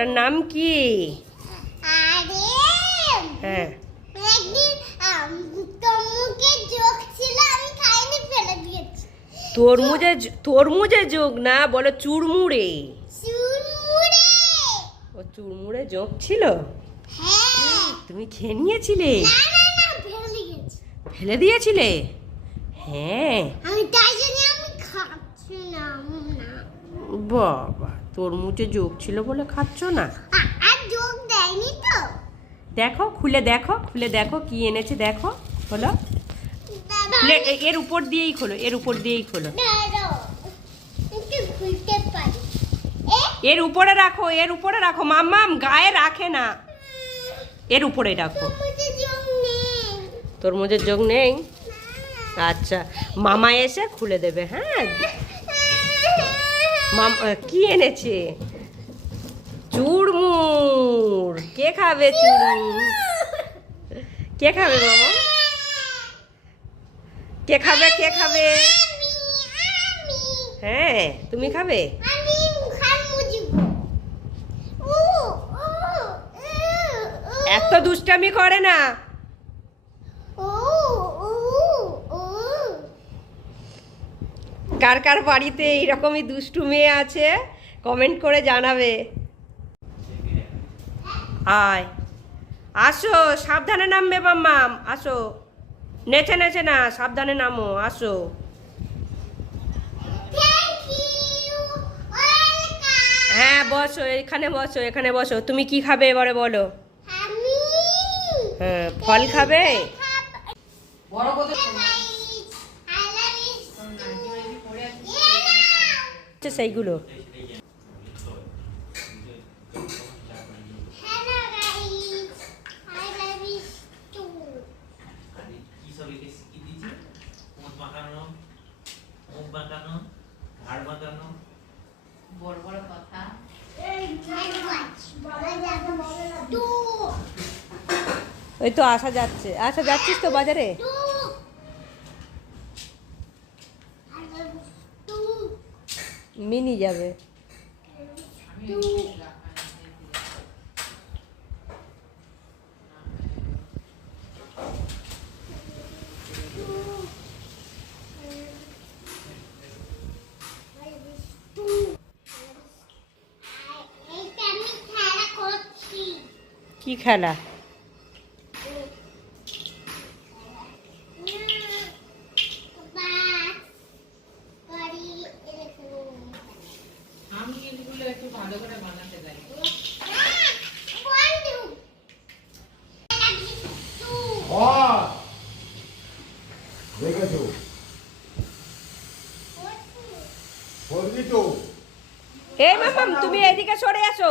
ওটার নাম কি? হ্যাঁ, তরমুজে যোগ না, বলো চুরমুড়ে। ও চুরমুড়ে যোগ ছিল। তুমি খেয়ে নিয়েছিলে? ফেলে দিয়েছিলে? হ্যাঁ। বাবা, তরমুজে যোগ ছিল বলে খাচ্ছ না? দেখো, খুলে দেখো, খুলে দেখো কি এনেছে, দেখো। হলো, এর উপর দিয়েই খোলো, এর উপর দিয়েই খোলো। এর উপরে রাখো, এর উপরে রাখো মাম্মাম, গায়ে রাখে না, এর উপরে রাখো। তরমুজের যোগ নেই? আচ্ছা, মামা এসে খুলে দেবে। হ্যাঁ, কি এনেছে? চুড়মুড়। কে খাবে চুড়মুড়? কে খাবে মামা? কে খাবে, কে খাবে? হ্যাঁ, তুমি খাবে? এত দুষ্টামি করে না। কার কার বাড়িতে এইরকমই দুষ্টু মেয়ে আছে কমেন্ট করে জানাবে। আয়, আসো, সাবধানে নামবে মাম্মাম, আসো। নেচে নেচে না, সাবধানে নামো, আসো। হ্যাঁ, বসো, এখানে বসো, এখানে বসো। তুমি কি খাবে এবারে বলো? হ্যাঁ, ফল খাবে? সেইগুলো ওই তো আসা যাচ্ছে, আসা যাচ্ছিস তো বাজারে? মিনি যাবে। কি খেলা? এই মামাম, তুমি এদিকে সরে আসো।